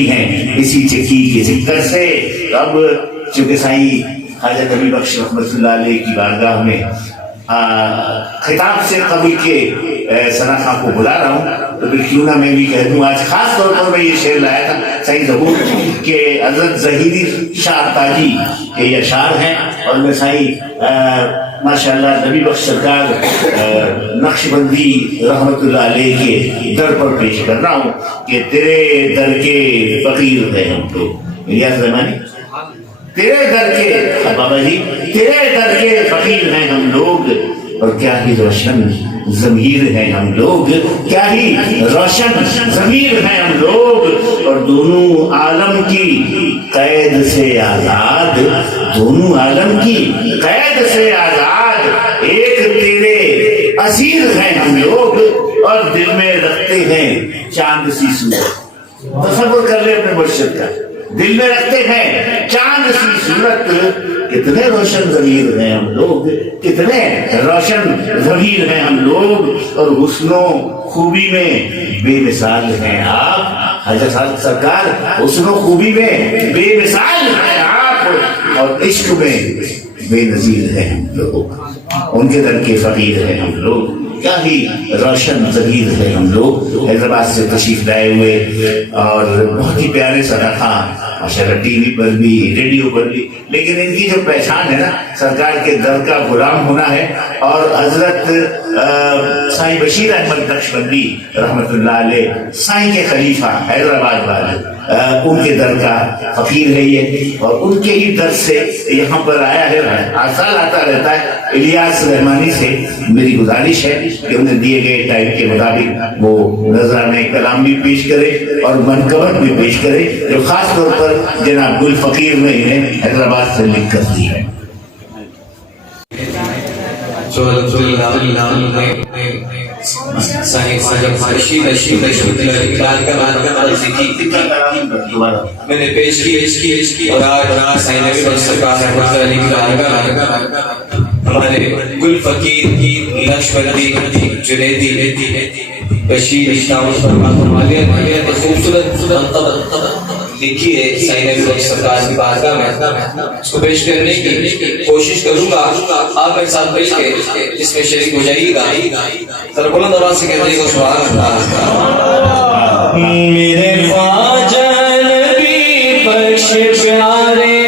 रही हैं इसी चिट्ठी के जिक्र से। अब चूंकि साईं ख्वाजा नबी बख्श रहमतुल्लाह अलैह की बारगाह में खिताब से कबूल के सना खां को बुला रहा हूँ, तो फिर क्यों ना मैं भी कह दूं। आज खास तौर पर मैं ये शेर लाया था सही ज़हूर के हजरत ज़हीरी शाह ताजी के ये अशार हैं, और मैं साईं माशाअल्लाह नबी बख्श सरकार नक्शबंदी रहमतुल्लाह अलैह के दर पर पेश कर रहा हूँ कि तेरे दर के फकीर हैं हम लोग। इलियास रहमानी, तेरे दर के बाबा जी, तेरे दर के फकीर हैं हम लोग, और क्या ही रोशन ज़मीर हैं हम लोग, क्या ही रोशन ज़मीर हैं हम लोग, और दोनों आलम की कैद से आजाद, दोनों आलम की कैद से आजाद, एक तेरे असीर हैं हम लोग, और दिल में रखते हैं चांद सी सूरत। तसव्वुर कर ले अपने मुर्शिद का, दिल में रखते हैं चांद सी सूरत, कितने रोशन ज़मीर हैं हम लोग, कितने रोशन ज़मीर हैं हम लोग, और हुस्नो खूबी में बेमिसाल हैं आप। हज़रत सरकार हुस्नो खूबी में बेमिसाल हैं आप, और इश्क में बेनज़ीर हैं हम लोग, उनके दर के फकीर हैं हम लोग, क्या ही रोशन ज़मीर है हम लोग। हैदराबाद से तशरीफ लाए हुए और बहुत ही प्यारे सना खां माशाल्लाह, टीवी पर भी रेडियो पर भी, लेकिन इनकी जो पहचान है ना सरकार के दर का गुलाम होना है। और हजरत साईं बशीर अहमद नक्शबंदी रहमतुल्लाह अलैह साईं के खलीफा हैदराबाद वाले, उनके दर का फकीर है ये, और उनके ही दर से यहाँ पर आया है, आसाल आता रहता है। इलियास रहमानी से मेरी गुजारिश है कि उन्हें दिए गए टाइम के मुताबिक वो नजराने कलाम भी पेश करे और मनकबत भी पेश करे, जो खास तौर पर जनाब गुल फकीर ने इन्हें हैदराबाद से लिख कर दी है। मैंने पेश की और आज साईं नबी बख्श सरकार हमारे गुल फकीर नक्शबंदी जुनैदी बशीर खूबसूरत लिखी है साईं नबी बख्श सरकार की बारगाह में, उसको पेश करने की कोशिश करूंगा। आप मेरे साथ पेश के इसमें शरीक हो जाइएगा। जरा बुलंद आवाज से कहते हैं सुभान अल्लाह। मेरे ख्वाजा नबी बख्श प्यारे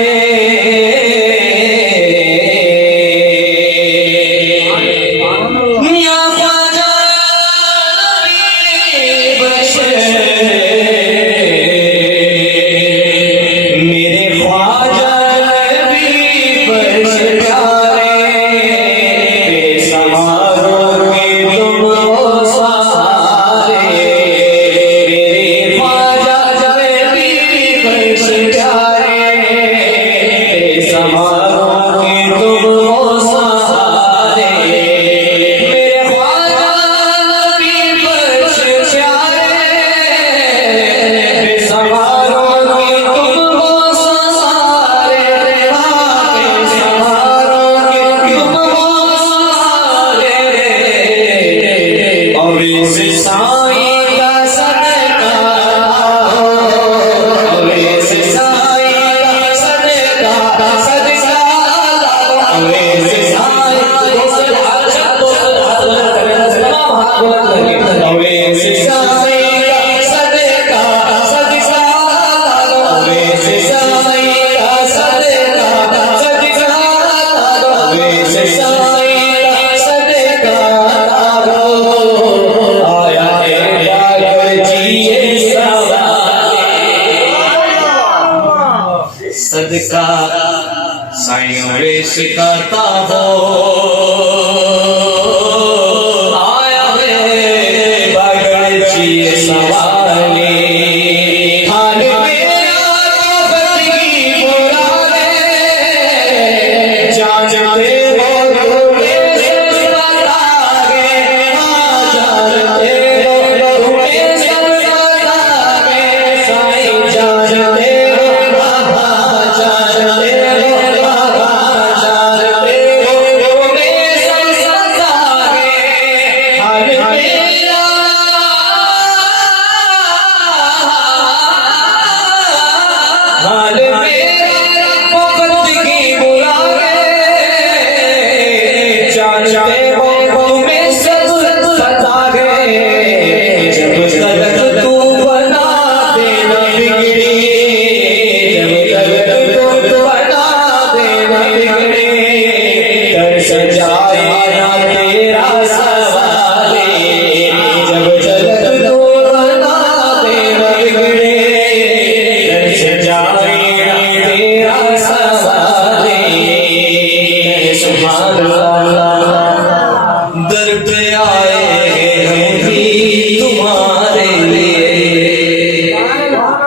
सदका साईं वे सिखाता हो आया है बगड़ची सवाली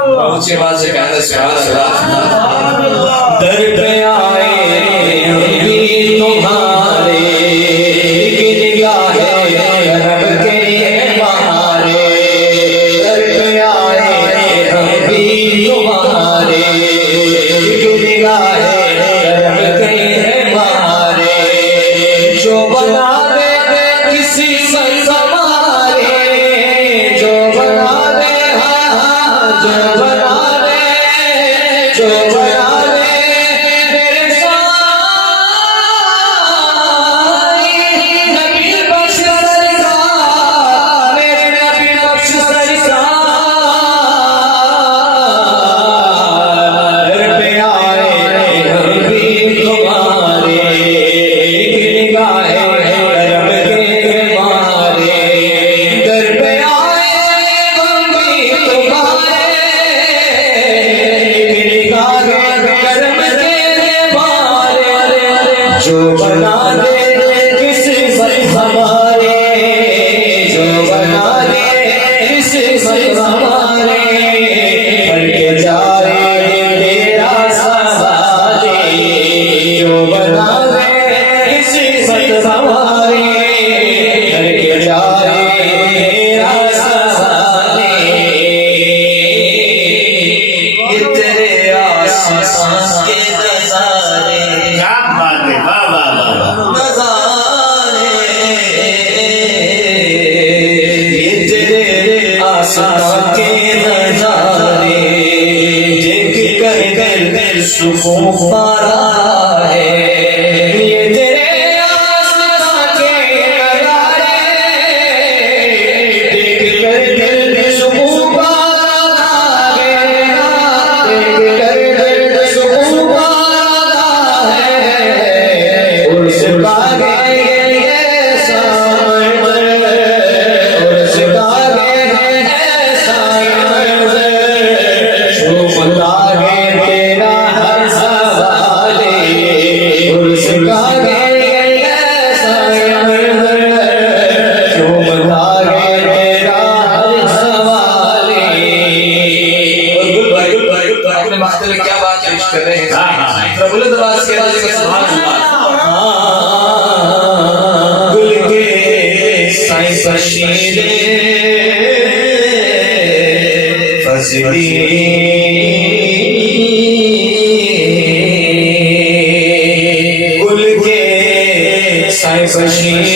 ऊंची आवाज से कहना सुभान अल्लाह। दर पे आए हम भी तुम्हारे, एक निगाह रब के बहारे। दर पे आए हम भी तुम्हारे, एक निगाह रब के बहारे। जो बना दे किसी संग हमारे, जो बना दे जो बना दे जो बना दे मेरे साईं, नबी बख्श सरकार, मेरे नबी बख्श सरकार। दर पे आए हम भी तुम्हारे, एक निगाह रब के मारे। दर पे आए हम भी तुम्हारे, एक निगाह करम के मारे। जो बना दे किसी पर हमारे, जो बना दे किसी पर हमारे, बन के जाए तेरा सवाले। जो बना दे किसी पर हमारे, बन के जाए तेरा सवाले। ये तेरे आसमान के नजारे, क्या बात है, वाह वाह वाह वाह। नजारे, ये तेरे आसमान के नजारे, देख कर दिल सुकून पाता है। ये तेरे आसमान के नजारे, देख कर दिल सुकून पाता है। देख कर दिल सुकून पाता है। उर्स बागे ये सामर, उर्स बागे है सामर। शुभ लागे तेरा हर सवाले, उर्स बागे ये सामर। शुभ लागे तेरा हर सवाले। गुड भाई अपने माथे में क्या बात पेश कर रहे हैं। बुलंद आवाज से कहना चाहिए सुभान अल्लाह। गुल के साईं बशीरे फजली, गुल के साईं बशीरे